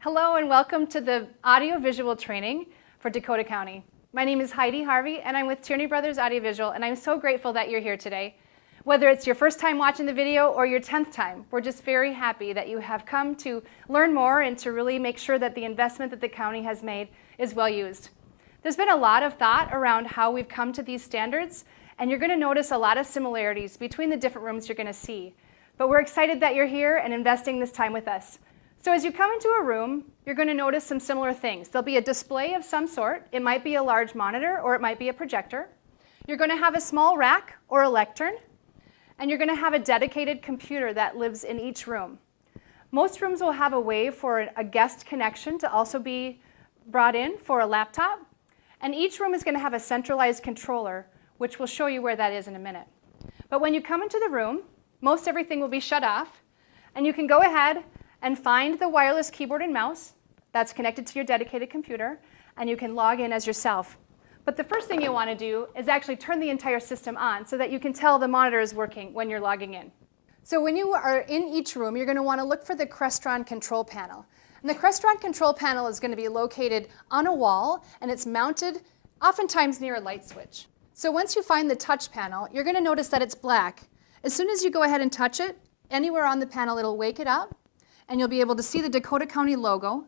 Hello and welcome to the audiovisual training for Dakota County. My name is Heidi Harvey and I'm with Tierney Brothers Audiovisual, and I'm so grateful that you're here today. Whether it's your first time watching the video or your 10th time, we're just very happy that you have come to learn more and to really make sure that the investment that the county has made is well used. There's been a lot of thought around how we've come to these standards, and you're going to notice a lot of similarities between the different rooms you're going to see. But we're excited that you're here and investing this time with us. So as you come into a room, you're going to notice some similar things. There'll be a display of some sort. It might be a large monitor or it might be a projector. You're going to have a small rack or a lectern, and you're going to have a dedicated computer that lives in each room. Most rooms will have a way for a guest connection to also be brought in for a laptop, and each room is going to have a centralized controller, which we'll show you where that is in a minute. But when you come into the room, most everything will be shut off, and you can go ahead and find the wireless keyboard and mouse that's connected to your dedicated computer, and you can log in as yourself. But the first thing you want to do is actually turn the entire system on so that you can tell the monitor is working when you're logging in. So when you are in each room, you're going to want to look for the Crestron control panel. And the Crestron control panel is going to be located on a wall, and it's mounted oftentimes near a light switch. So once you find the touch panel, you're going to notice that it's black. As soon as you go ahead and touch it, anywhere on the panel, it'll wake it up, and you'll be able to see the Dakota County logo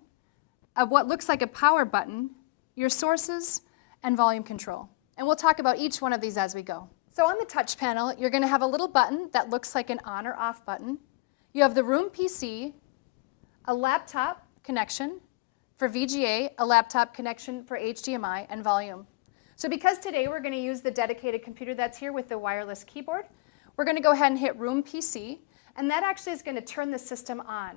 of what looks like a power button, your sources, and volume control. And we'll talk about each one of these as we go. So on the touch panel, you're going to have a little button that looks like an on or off button. You have the room PC, a laptop connection for VGA, a laptop connection for HDMI, and volume. So because today we're going to use the dedicated computer that's here with the wireless keyboard, we're going to go ahead and hit room PC, and that actually is going to turn the system on.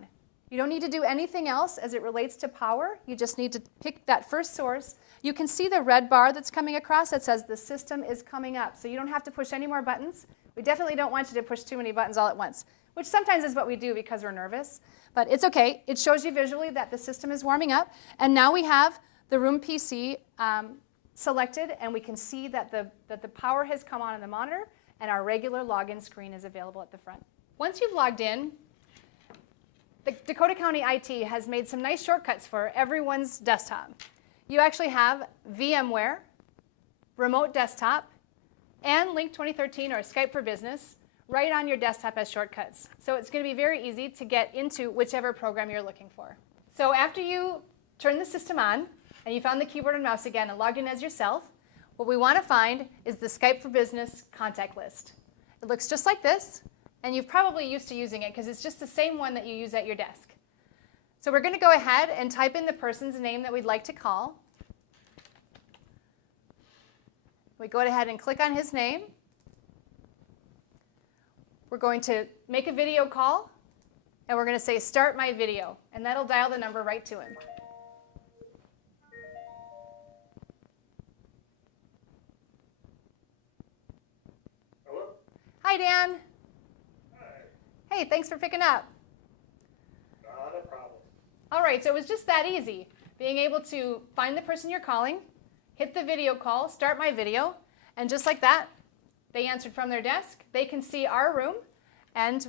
You don't need to do anything else as it relates to power. You just need to pick that first source. You can see the red bar that's coming across that says the system is coming up. So you don't have to push any more buttons. We definitely don't want you to push too many buttons all at once, which sometimes is what we do because we're nervous. But it's okay. It shows you visually that the system is warming up. And now we have the room PC selected, and we can see that the power has come on in the monitor, and our regular login screen is available at the front. Once you've logged in, the Dakota County IT has made some nice shortcuts for everyone's desktop. You actually have VMware, Remote Desktop, and Link 2013 or Skype for Business right on your desktop as shortcuts. So it's going to be very easy to get into whichever program you're looking for. So after you turn the system on and you found the keyboard and mouse again and logged in as yourself, what we want to find is the Skype for Business contact list. It looks just like this, and you've probably used to using it because it's just the same one that you use at your desk. So we're going to go ahead and type in the person's name that we'd like to call. We go ahead and click on his name. We're going to make a video call, and we're going to say, "Start my video," and that'll dial the number right to him. Hello? Hi, Dan. Hi. Hey, thanks for picking up. Not a problem. All right, so it was just that easy. Being able to find the person you're calling, hit the video call, start my video, and just like that, they answered from their desk. They can see our room, and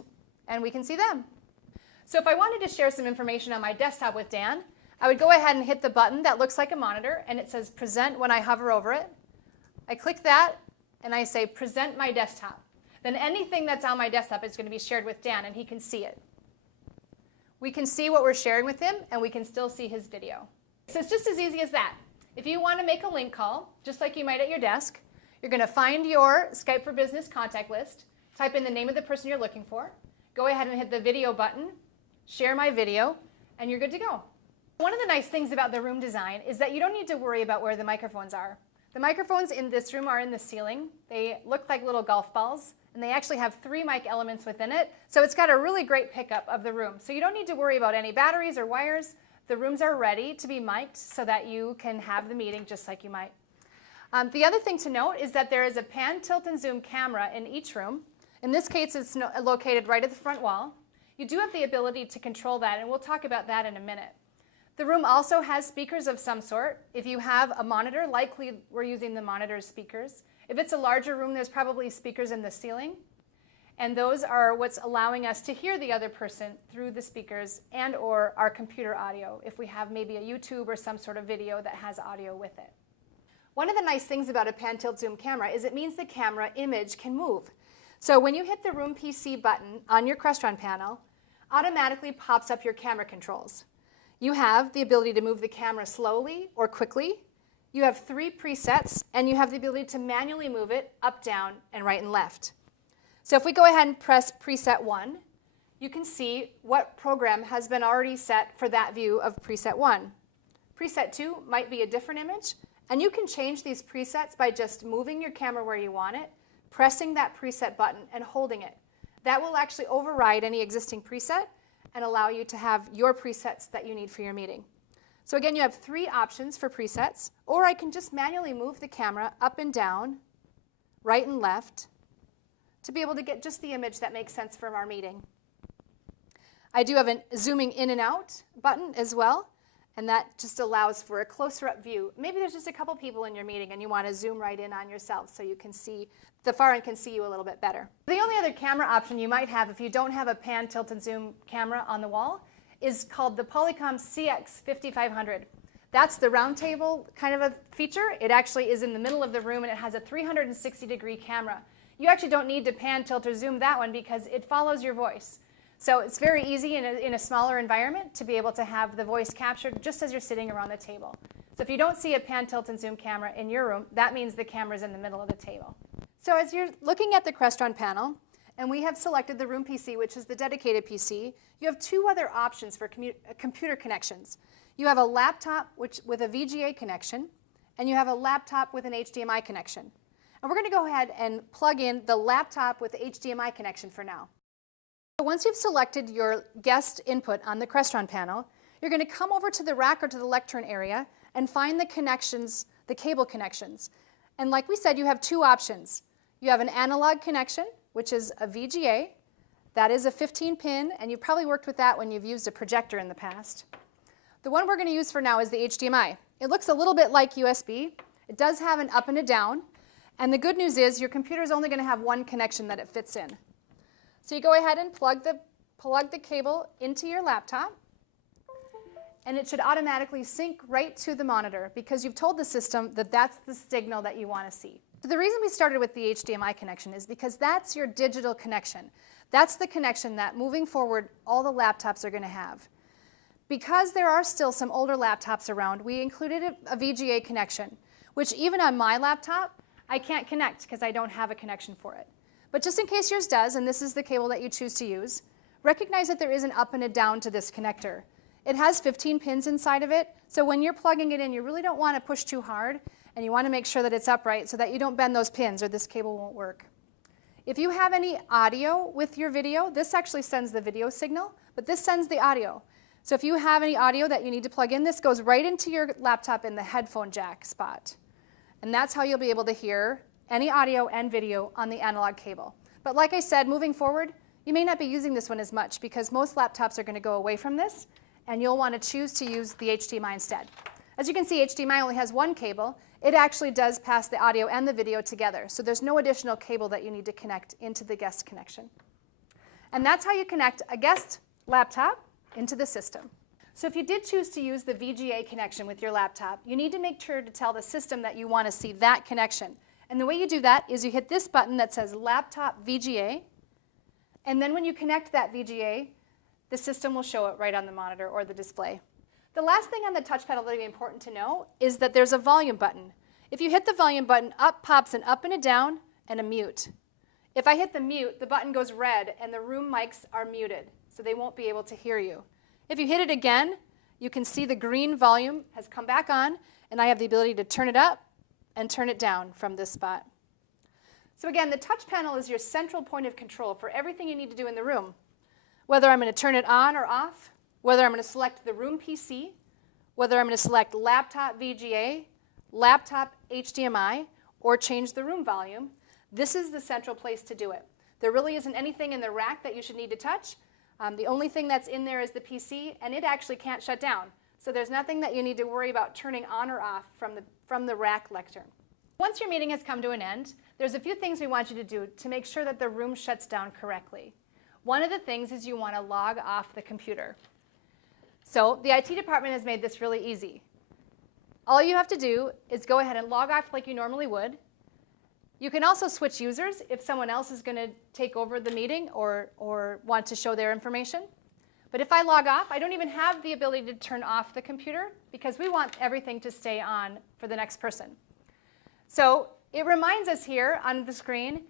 we can see them. So if I wanted to share some information on my desktop with Dan, I would go ahead and hit the button that looks like a monitor, and it says present when I hover over it. I click that, and I say present my desktop. Then anything that's on my desktop is going to be shared with Dan, and he can see it. We can see what we're sharing with him, and we can still see his video. So it's just as easy as that. If you want to make a link call, just like you might at your desk, you're going to find your Skype for Business contact list, type in the name of the person you're looking for, go ahead and hit the video button, share my video, and you're good to go. One of the nice things about the room design is that you don't need to worry about where the microphones are. The microphones in this room are in the ceiling. They look like little golf balls, and they actually have 3 mic elements within it, so it's got a really great pickup of the room. So you don't need to worry about any batteries or wires. The rooms are ready to be mic'd so that you can have the meeting just like you might. The other thing to note is that there is a pan, tilt, and zoom camera in each room. In this case, it's located right at the front wall. You do have the ability to control that, and we'll talk about that in a minute. The room also has speakers of some sort. If you have a monitor, likely we're using the monitor's speakers. If it's a larger room, there's probably speakers in the ceiling. And those are what's allowing us to hear the other person through the speakers and or our computer audio if we have maybe a YouTube or some sort of video that has audio with it. One of the nice things about a pan tilt zoom camera is it means the camera image can move. So when you hit the Room PC button on your Crestron panel, automatically pops up your camera controls. You have the ability to move the camera slowly or quickly. You have 3 presets, and you have the ability to manually move it up, down, and right and left. So if we go ahead and press preset 1, you can see what program has been already set for that view of preset 1. Preset 2 might be a different image, and you can change these presets by just moving your camera where you want it, pressing that preset button, and holding it. That will actually override any existing preset and allow you to have your presets that you need for your meeting. So again, you have 3 options for presets, or I can just manually move the camera up and down, right and left, to be able to get just the image that makes sense from our meeting. I do have a zooming in and out button as well, and that just allows for a closer up view. Maybe there's just a couple people in your meeting and you want to zoom right in on yourself so you can see, the far end can see you a little bit better. The only other camera option you might have if you don't have a pan, tilt, and zoom camera on the wall is called the Polycom CX 5500. That's the round table kind of a feature. It actually is in the middle of the room and it has a 360-degree camera. You actually don't need to pan, tilt, or zoom that one because it follows your voice. So it's very easy in a smaller environment to be able to have the voice captured just as you're sitting around the table. So if you don't see a pan, tilt, and zoom camera in your room, that means the camera's in the middle of the table. So as you're looking at the Crestron panel, and we have selected the Room PC, which is the dedicated PC, you have 2 other options for computer connections. You have a laptop with a VGA connection, and you have a laptop with an HDMI connection. And we're going to go ahead and plug in the laptop with the HDMI connection for now. So once you've selected your guest input on the Crestron panel, you're going to come over to the rack or to the lectern area and find the connections, the cable connections. And like we said, you have 2 options. You have an analog connection, which is a VGA. That is a 15-pin, and you've probably worked with that when you've used a projector in the past. The one we're going to use for now is the HDMI. It looks a little bit like USB. It does have an up and a down. And the good news is your computer is only going to have one connection that it fits in. So you go ahead and plug the cable into your laptop, and it should automatically sync right to the monitor because you've told the system that that's the signal that you want to see. So the reason we started with the HDMI connection is because that's your digital connection. That's the connection that moving forward all the laptops are going to have. Because there are still some older laptops around, we included a VGA connection, which even on my laptop, I can't connect because I don't have a connection for it. But just in case yours does, and this is the cable that you choose to use, recognize that there is an up and a down to this connector. It has 15 pins inside of it, so when you're plugging it in, you really don't want to push too hard, and you want to make sure that it's upright so that you don't bend those pins or this cable won't work. If you have any audio with your video, this actually sends the video signal, but this sends the audio. So if you have any audio that you need to plug in, this goes right into your laptop in the headphone jack spot. And that's how you'll be able to hear any audio and video on the analog cable. But like I said, moving forward, you may not be using this one as much because most laptops are going to go away from this, and you'll want to choose to use the HDMI instead. As you can see, HDMI only has one cable. It actually does pass the audio and the video together, so there's no additional cable that you need to connect into the guest connection. And that's how you connect a guest laptop into the system. So if you did choose to use the VGA connection with your laptop, you need to make sure to tell the system that you want to see that connection. And the way you do that is you hit this button that says Laptop VGA, and then when you connect that VGA, the system will show it right on the monitor or the display. The last thing on the touch panel that would be important to know is that there's a volume button. If you hit the volume button, up pops an up and a down and a mute. If I hit the mute, the button goes red and the room mics are muted, so they won't be able to hear you. If you hit it again, you can see the green volume has come back on, and I have the ability to turn it up and turn it down from this spot. So again, the touch panel is your central point of control for everything you need to do in the room. Whether I'm going to turn it on or off, whether I'm going to select the Room PC, whether I'm going to select Laptop VGA, Laptop HDMI, or change the room volume, this is the central place to do it. There really isn't anything in the rack that you should need to touch. The only thing that's in there is the PC, and it actually can't shut down. So there's nothing that you need to worry about turning on or off from the rack lectern. Once your meeting has come to an end, there's a few things we want you to do to make sure that the room shuts down correctly. One of the things is you want to log off the computer. So the IT department has made this really easy. All you have to do is go ahead and log off like you normally would. You can also switch users if someone else is going to take over the meeting or want to show their information. But if I log off, I don't even have the ability to turn off the computer because we want everything to stay on for the next person. So it reminds us here on the screen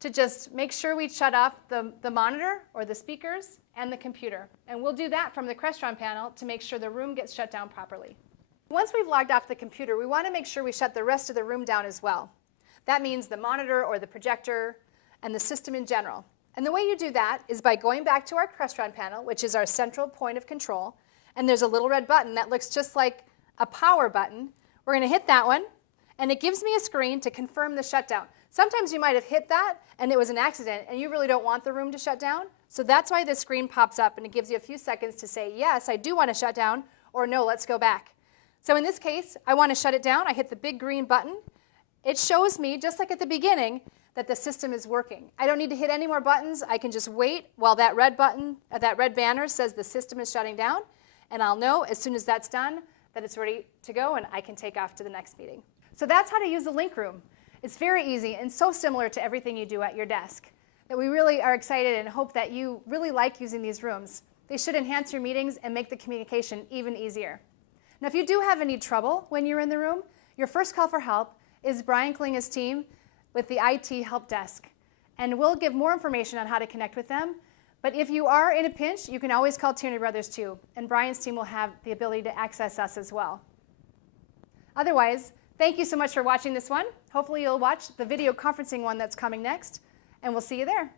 to just make sure we shut off the monitor or the speakers and the computer. And we'll do that from the Crestron panel to make sure the room gets shut down properly. Once we've logged off the computer, we want to make sure we shut the rest of the room down as well. That means the monitor or the projector and the system in general. And the way you do that is by going back to our Crestron panel, which is our central point of control, and there's a little red button that looks just like a power button. We're going to hit that one, and it gives me a screen to confirm the shutdown. Sometimes you might have hit that and it was an accident and you really don't want the room to shut down. So that's why this screen pops up and it gives you a few seconds to say, yes, I do want to shut down, or no, let's go back. So in this case, I want to shut it down. I hit the big green button. It shows me, just like at the beginning, that the system is working. I don't need to hit any more buttons. I can just wait while that red button, that red banner says the system is shutting down, and I'll know as soon as that's done that it's ready to go and I can take off to the next meeting. So that's how to use the link room. It's very easy and so similar to everything you do at your desk that we really are excited and hope that you really like using these rooms. They should enhance your meetings and make the communication even easier. Now, if you do have any trouble when you're in the room, your first call for help is Brian Klinga's team with the IT help desk. And we'll give more information on how to connect with them. But if you are in a pinch, you can always call Tierney Brothers too. And Brian's team will have the ability to access us as well. Otherwise, thank you so much for watching this one. Hopefully you'll watch the video conferencing one that's coming next. And we'll see you there.